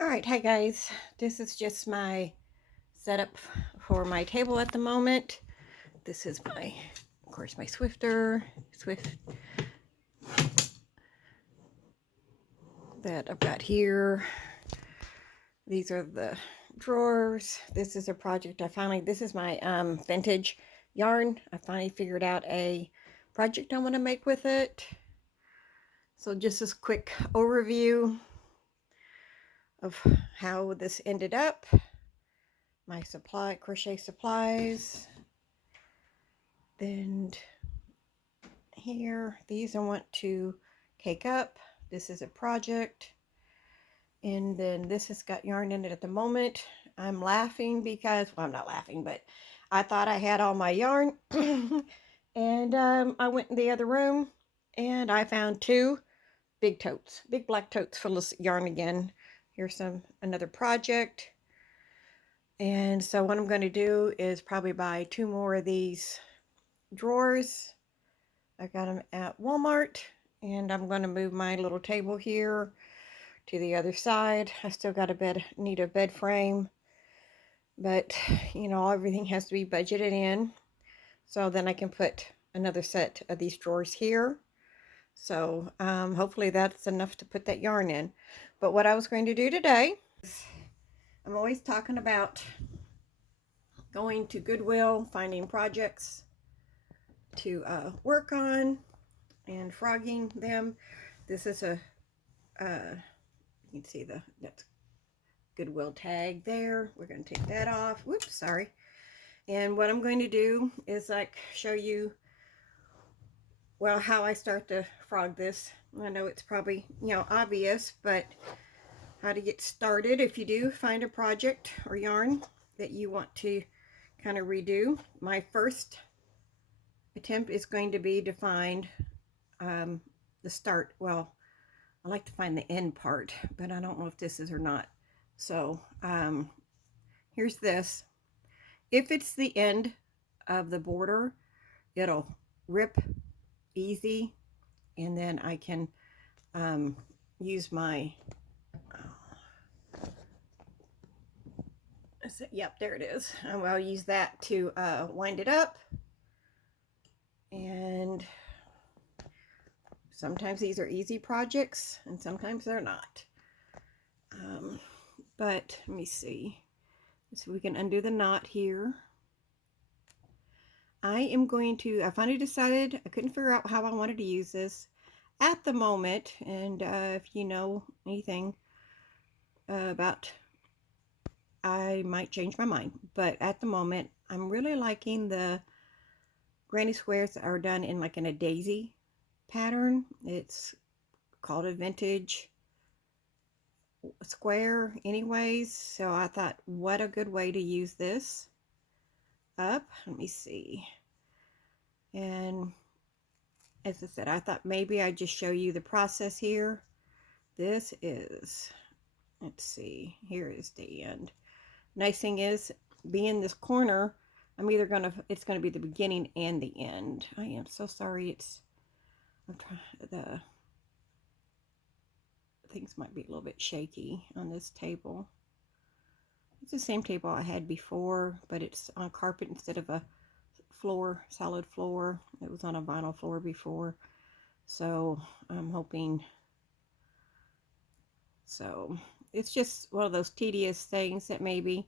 All right, hi guys. This is just my setup for my table at the moment. This is my, of course, my Swift that I've got here. These are the drawers. This is a project this is my vintage yarn. I finally figured out a project I want to make with it. So just this quick overview of how this ended up. My crochet supplies. Then here, these I want to cake up. This is a project. And then this has got yarn in it at the moment. I'm laughing because, well, I'm not laughing, but I thought I had all my yarn. And I went in the other room and I found two big black totes full of yarn again. Here's another project. And so what I'm going to do is probably buy two more of these drawers. I got them at Walmart, and I'm going to move my little table here to the other side. I still got need a bed frame, but you know, everything has to be budgeted in. So then I can put another set of these drawers here. So hopefully that's enough to put that yarn in. But what I was going to do today, I'm always talking about going to Goodwill, finding projects to work on and frogging them. This is you can see that's Goodwill tag there. We're going to take that off. Whoops, sorry. And what I'm going to do is like show you, well, how I start to frog this. I know it's probably, obvious, but how to get started if you do find a project or yarn that you want to kind of redo. My first attempt is going to be to find the start. Well, I like to find the end part, but I don't know if this is or not. So here's this. If it's the end of the border, it'll rip easy, and then I can use my, yep, there it is. I'll use that to wind it up. And sometimes these are easy projects and sometimes they're not. But let me see. So we can undo the knot here. I finally decided I couldn't figure out how I wanted to use this at the moment. And if you know anything about, I might change my mind. But at the moment, I'm really liking the granny squares that are done in like in a daisy pattern. It's called a vintage square anyways. So I thought, what a good way to use this up. Let me see. And as I said, I thought maybe I'd just show you the process here. This is, let's see, here is the end. Nice thing is, being this corner, it's gonna be the beginning and the end. I am so sorry. The things might be a little bit shaky on this table. It's the same table I had before, but it's on carpet instead of a solid floor. It was on a vinyl floor before. So I'm hoping, so it's just one of those tedious things that maybe,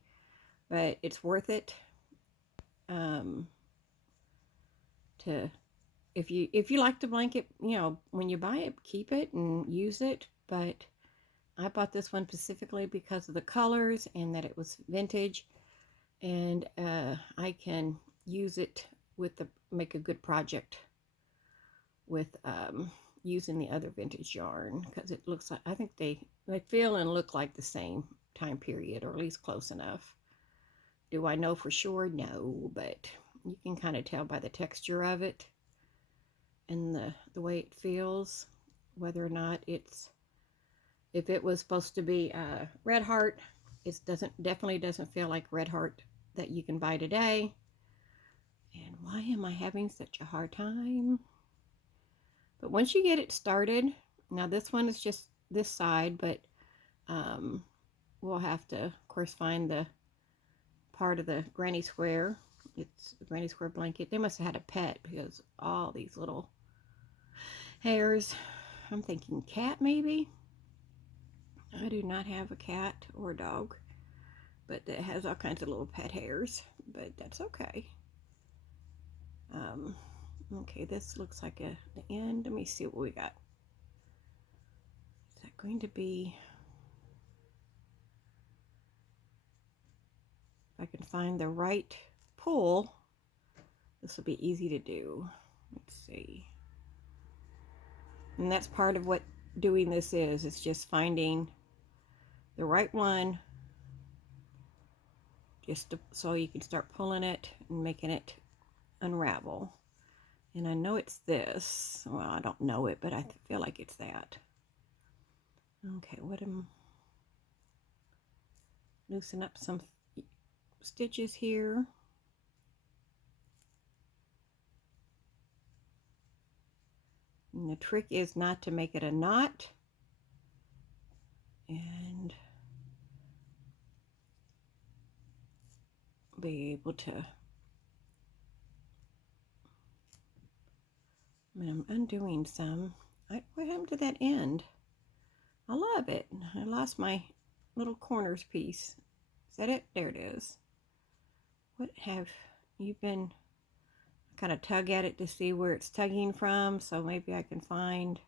but it's worth it. To if you like the blanket, when you buy it, keep it and use it. But I bought this one specifically because of the colors and that it was vintage, and I can use it make a good project with using the other vintage yarn, because it looks like, I think they feel and look like the same time period, or at least close enough. Do I know for sure? No, but you can kind of tell by the texture of it and the way it feels whether or not if it was supposed to be Red Heart. It definitely doesn't feel like Red Heart that you can buy today. And why am I having such a hard time? But once you get it started, now this one is just this side, but we'll have to, of course, find the part of the granny square. It's a granny square blanket. They must have had a pet because all these little hairs. I'm thinking cat maybe. I do not have a cat or a dog, but it has all kinds of little pet hairs, but that's okay. Okay, this looks like the end. Let me see what we got. Is that going to be, if I can find the right pull, this will be easy to do. Let's see. And that's part of what doing this is. It's just finding the right one, so you can start pulling it and making it unravel. And I know it's this. Well, I don't know it, but I feel like it's that. Okay, loosen up some stitches here. And the trick is not to make it a knot. And be able to, I'm undoing some. What happened to that end? I love it. I lost my little corners piece. Is that it? There it is. What have you been, kind of tug at it to see where it's tugging from, so maybe I can find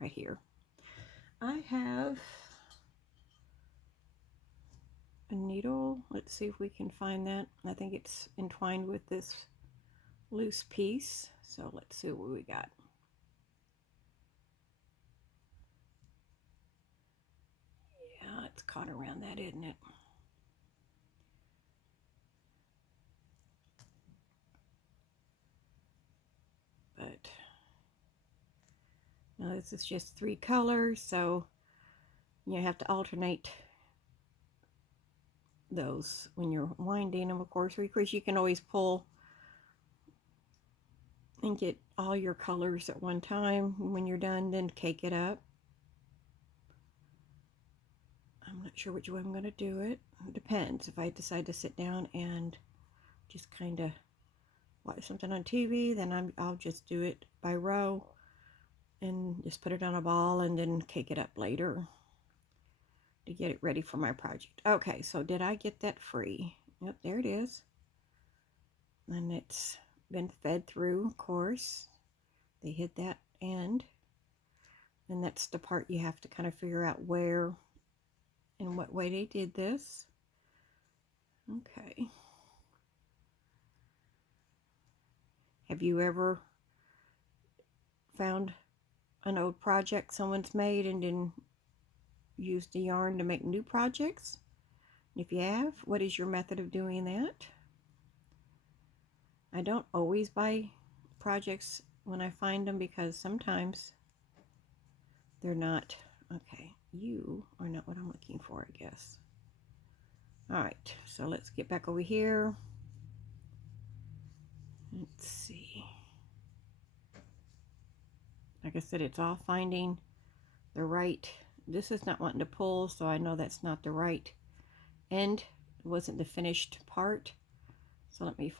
right here. I have a needle. Let's see if we can find that. I think it's entwined with this loose piece, so let's see what we got. Yeah, it's caught around that, isn't it? But now this is just 3 colors, so you have to alternate those when you're winding them, of course. You can always pull and get all your colors at one time. When you're done, then cake it up. I'm not sure which way I'm going to do it. It depends. If I decide to sit down and just kind of watch something on TV, then I'll just do it by row and just put it on a ball and then cake it up later to get it ready for my project. Okay, so did I get that free? Yep, there it is. And it's been fed through, of course. They hit that end. And that's the part you have to kind of figure out where and what way they did this. Okay. Have you ever found an old project someone's made and then used the yarn to make new projects? If you have, what is your method of doing that? I don't always buy projects when I find them because sometimes they're not. Okay, you are not what I'm looking for, I guess. All right, so let's get back over here. Let's see. Like I said, it's all finding the right. This is not wanting to pull, so I know that's not the right end. It wasn't the finished part. So let me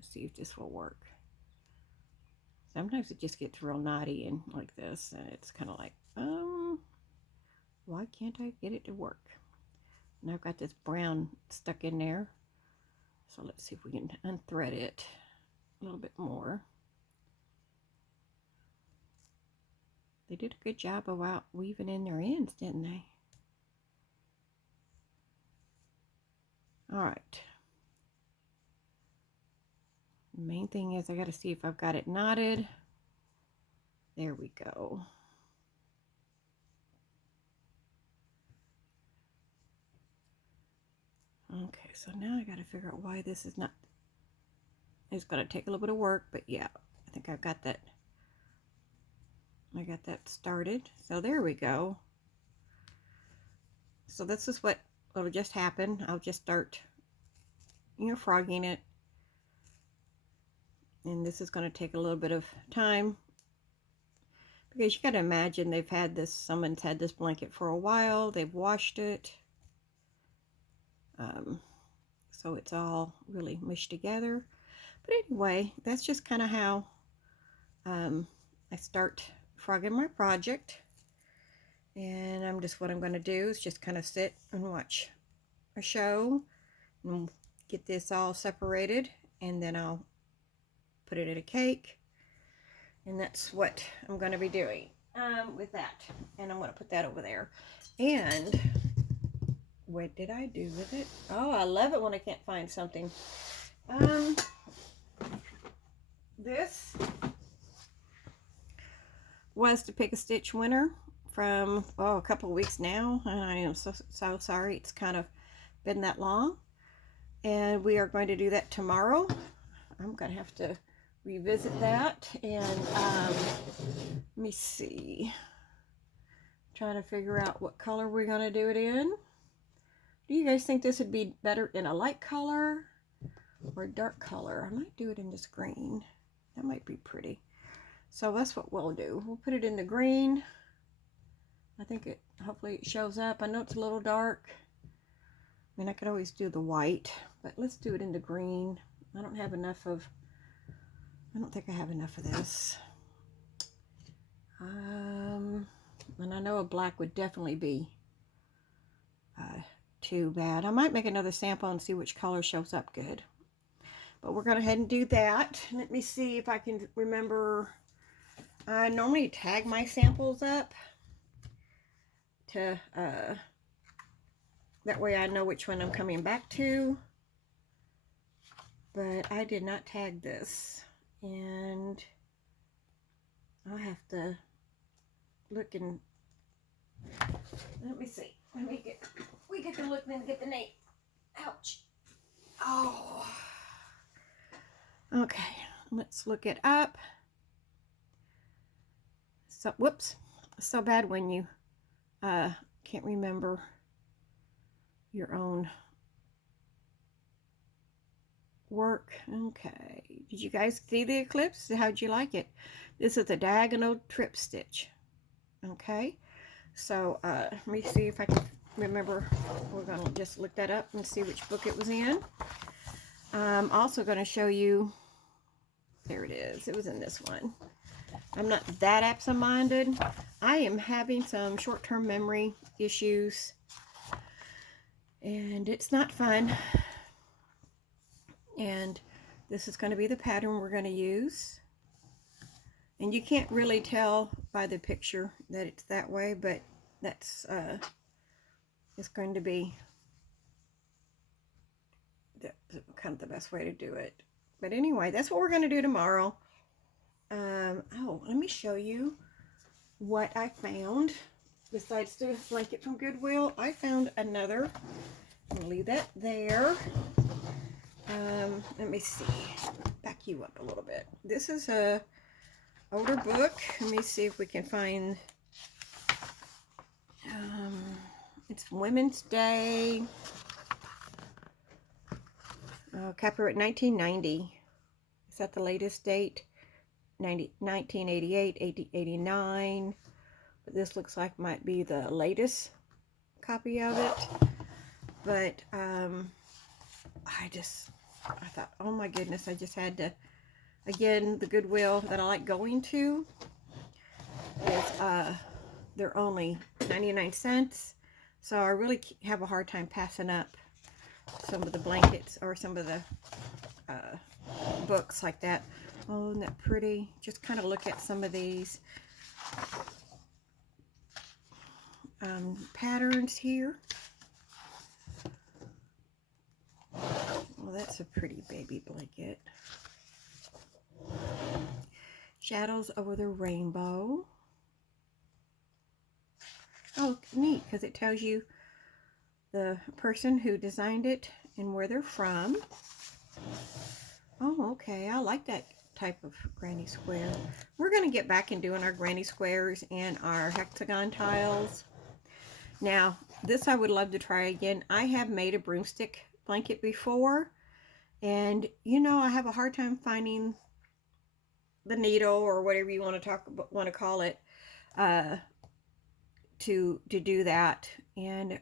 see if this will work. Sometimes it just gets real knotty and like this, and it's kind of like, why can't I get it to work? And I've got this brown stuck in there. So let's see if we can unthread it a little bit more. They did a good job of weaving in their ends, didn't they? All right. The main thing is I got to see if I've got it knotted. There we go. Okay, so now I got to figure out why this is not. It's going to take a little bit of work, but yeah, I think I've got that. I got that started. So there we go. So this is what will just happen. I'll just start, frogging it. And this is going to take a little bit of time because you got to imagine someone's had this blanket for a while. They've washed it. So it's all really mushed together. But anyway, that's just kind of how I start frogging my project. And what I'm going to do is just kind of sit and watch a show and get this all separated, and then I'll put it in a cake, and that's what I'm going to be doing with that. And I'm going to put that over there. And what did I do with it? Oh, I love it when I can't find something. This was the Pick a Stitch winner from a couple of weeks now, and I am so sorry it's kind of been that long. And we are going to do that tomorrow. I'm going to have to revisit that. And let me see. I'm trying to figure out what color we're going to do it in. Do you guys think this would be better in a light color or a dark color? I might do it in this green. That might be pretty. So that's what we'll do. We'll put it in the green. I think hopefully it shows up. I know it's a little dark. I mean, I could always do the white, but let's do it in the green. I don't think I have enough of this. And I know a black would definitely be too bad. I might make another sample and see which color shows up good. But we're going to go ahead and do that. Let me see if I can remember. I normally tag my samples up to that way I know which one I'm coming back to. But I did not tag this, and I'll have to look and let me see. We get to look then get the name. Ouch. Oh. Okay, let's look it up. So, whoops. So bad when you can't remember your own work. Okay, did you guys see the eclipse? How'd you like it? This is a diagonal trip stitch. Okay, so let me see if I can remember. We're going to just look that up and see which book it was in. I'm also going to show you, there it is, it was in this one. I'm not that absent-minded. I am having some short-term memory issues, and it's not fun. And this is going to be the pattern we're going to use. And you can't really tell by the picture that it's that way, but that's it's going to be kind of the best way to do it. But anyway, that's what we're going to do tomorrow. Oh, let me show you what I found. Besides the blanket from Goodwill, I found another. I'm going to leave that there. Let me see. Back you up a little bit. This is a older book. Let me see if we can find. It's Women's Day. Copyright 1990. Is that the latest date? 1988, 89. But this looks like might be the latest copy of it. But I thought, oh my goodness, I just had to, again, the Goodwill that I like going to is, they're only 99 cents. So I really have a hard time passing up some of the blankets or some of the books like that. Oh, isn't that pretty? Just kind of look at some of these patterns here. Well, that's a pretty baby blanket. Shadows over the Rainbow. Oh, neat, because it tells you the person who designed it and where they're from. Oh, okay. I like that type of granny square. We're going to get back in doing our granny squares and our hexagon tiles. Now, this I would love to try again. I have made a broomstick blanket before, and you know, I have a hard time finding the needle or whatever you want to call it to do that. And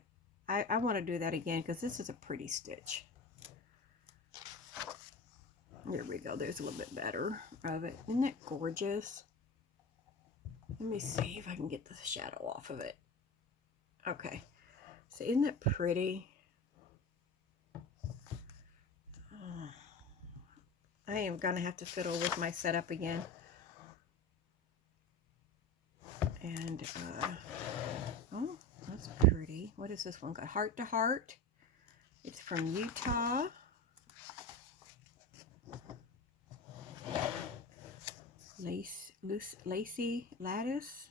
I want to do that again because this is a pretty stitch. There we go. There's a little bit better of it. Isn't that gorgeous? Let me see if I can get the shadow off of it. Okay. So isn't that pretty? I am going to have to fiddle with my setup again. And, oh, that's pretty. What is this one got? Heart to Heart. It's from Utah. Lacy Lattice.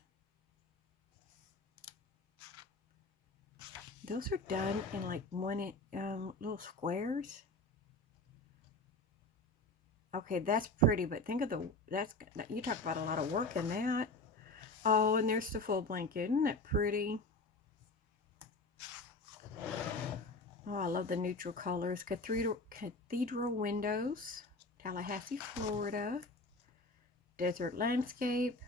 Those are done in like little squares. Okay, that's pretty, but think of you talk about a lot of work in that. Oh, and there's the full blanket. Isn't that pretty? Oh, I love the neutral colors. Cathedral windows. Tallahassee, Florida. Desert landscape.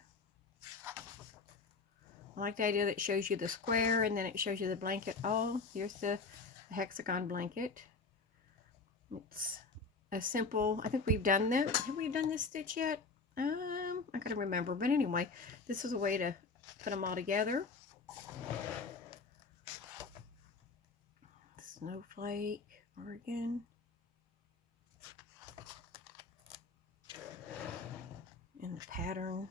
I like the idea that it shows you the square and then it shows you the blanket. Oh, here's the hexagon blanket. It's a simple, I think we've done that. Have we done this stitch yet? I gotta remember. But anyway, this is a way to put them all together. Snowflake, Oregon. And the pattern,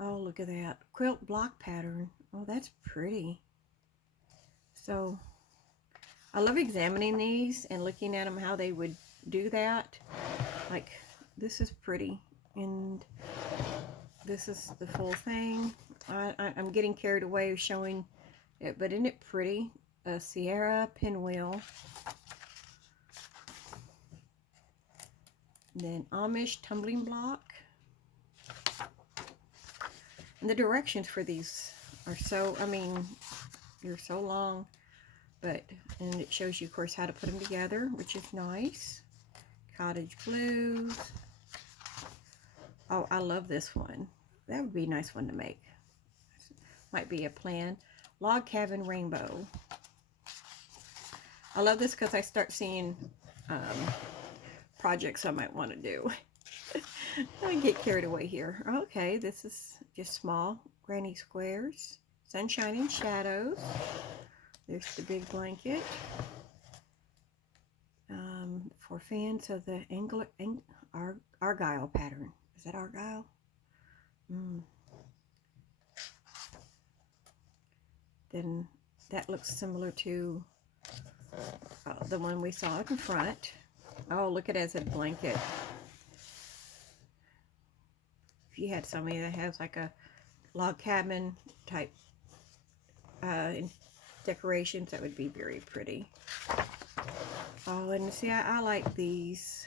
oh, look at that. Quilt block pattern. Oh, that's pretty. So, I love examining these and looking at them, how they would do that. Like, this is pretty. And this is the full thing. I'm getting carried away showing it, but isn't it pretty? A Sierra pinwheel. Then Amish tumbling block. And the directions for these are so, they're so long. And it shows you, of course, how to put them together, which is nice. Cottage blues. Oh, I love this one. That would be a nice one to make. Might be a plan. Log cabin rainbow. I love this because I start seeing projects I might want to do. I get carried away here. Okay, this is just small granny squares. Sunshine and shadows. There's the big blanket. For fans of the Argyle pattern. Is that Argyle? Then that looks similar to the one we saw in front. Oh, look at it as a blanket. If you had somebody that has like a log cabin type decorations, that would be very pretty. Oh, and see, I like these.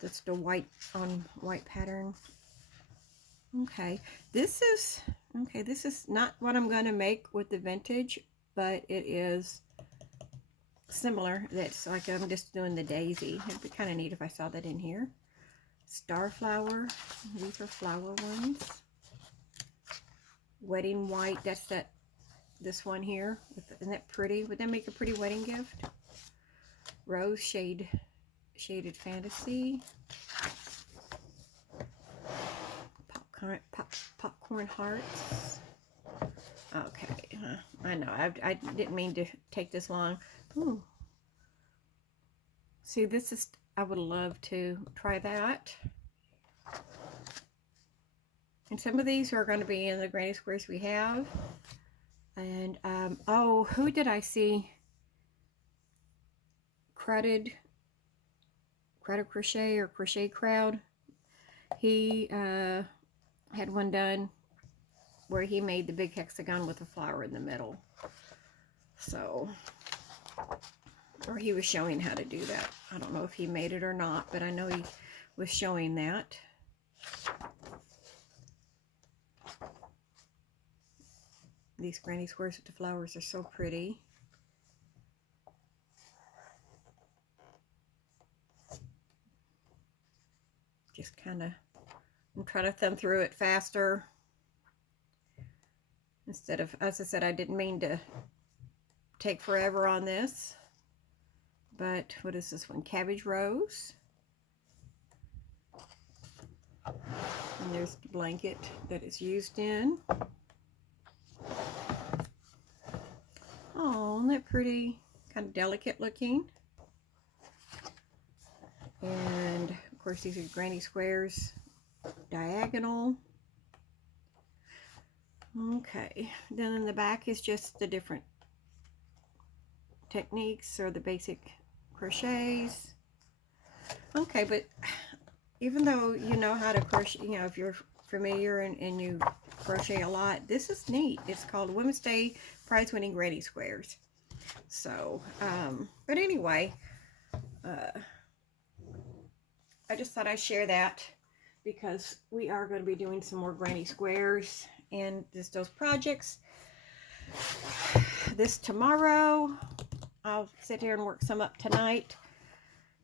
That's the white on white pattern. Okay, this is not what I'm going to make with the vintage, but it is similar. That's like I'm just doing the daisy. It'd be kind of neat if I saw that in here. Starflower. These are flower ones. Wedding white. That's this one here. Isn't that pretty? Would that make a pretty wedding gift? Rose shaded fantasy. Popcorn hearts. Okay, I know I didn't mean to take this long. Ooh. See, this is, I would love to try that. And some of these are going to be in the granny squares we have. And oh, who did I see? Crowded Crochet or Crochet Crowd. He had one done where he made the big hexagon with a flower in the middle. So, or he was showing how to do that. I don't know if he made it or not, but I know he was showing that. These granny squares with the flowers are so pretty. Just kind of, I'm trying to thumb through it faster. instead of, as I said, I didn't mean to take forever on this. But what is this one? Cabbage rose. And there's the blanket that it's used in. Oh, isn't that pretty? Kind of delicate looking. And of course these are granny squares, diagonal. Okay, then in the back is just the different techniques or the basic crochets. Okay, but even though you know how to crochet, you know, if you're familiar and you crochet a lot, this is neat. It's called Women's Day Prize Winning Granny Squares. So, but anyway, I just thought I'd share that because we are going to be doing some more granny squares and just those projects. This tomorrow, I'll sit here and work some up tonight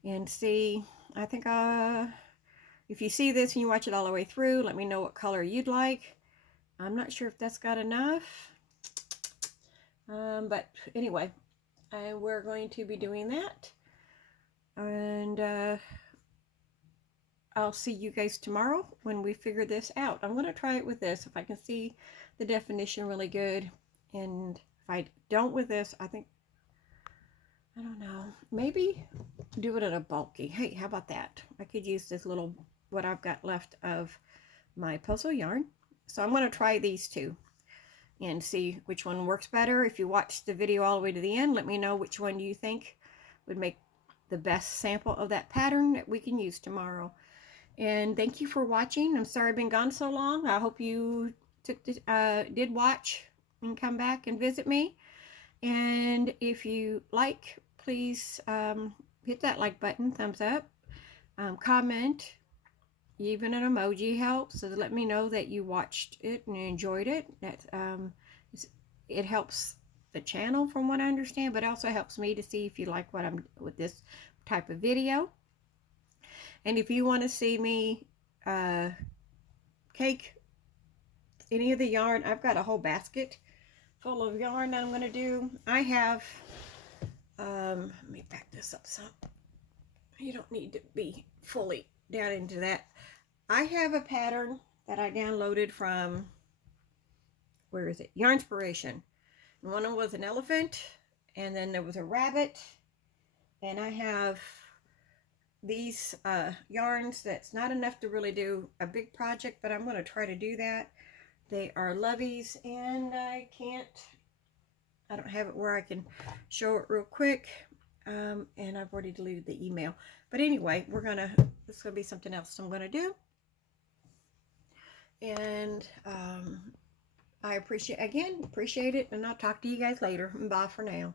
and see. I think if you see this and you watch it all the way through, let me know what color you'd like. I'm not sure if that's got enough. But anyway, we're going to be doing that. And I'll see you guys tomorrow when we figure this out. I'm going to try it with this if I can see the definition really good. And if I don't with this, I think, I don't know, maybe do it in a bulky. Hey, how about that? I could use this little, what I've got left of my puzzle yarn. So I'm going to try these two and see which one works better. If you watched the video all the way to the end, let me know which one you think would make the best sample of that pattern that we can use tomorrow. And thank you for watching. I'm sorry I've been gone so long. I hope you did watch and come back and visit me. And if you like, please hit that like button, thumbs up, comment, even an emoji helps. So let me know that you watched it and you enjoyed it. It helps the channel from what I understand, but also helps me to see if you like what I'm with this type of video. And if you want to see me cake any of the yarn, I've got a whole basket full of yarn that I'm going to do. I have, let me back this up some. You don't need to be fully down into that. I have a pattern that I downloaded from, where is it? Yarnspiration. And one of them was an elephant, and then there was a rabbit, and I have these yarns that's not enough to really do a big project, but I'm going to try to do that. They are Loveys, and I don't have it where I can show it real quick, and I've already deleted the email. But anyway, this is going to be something else I'm going to do. And I appreciate it, and I'll talk to you guys later. Bye for now.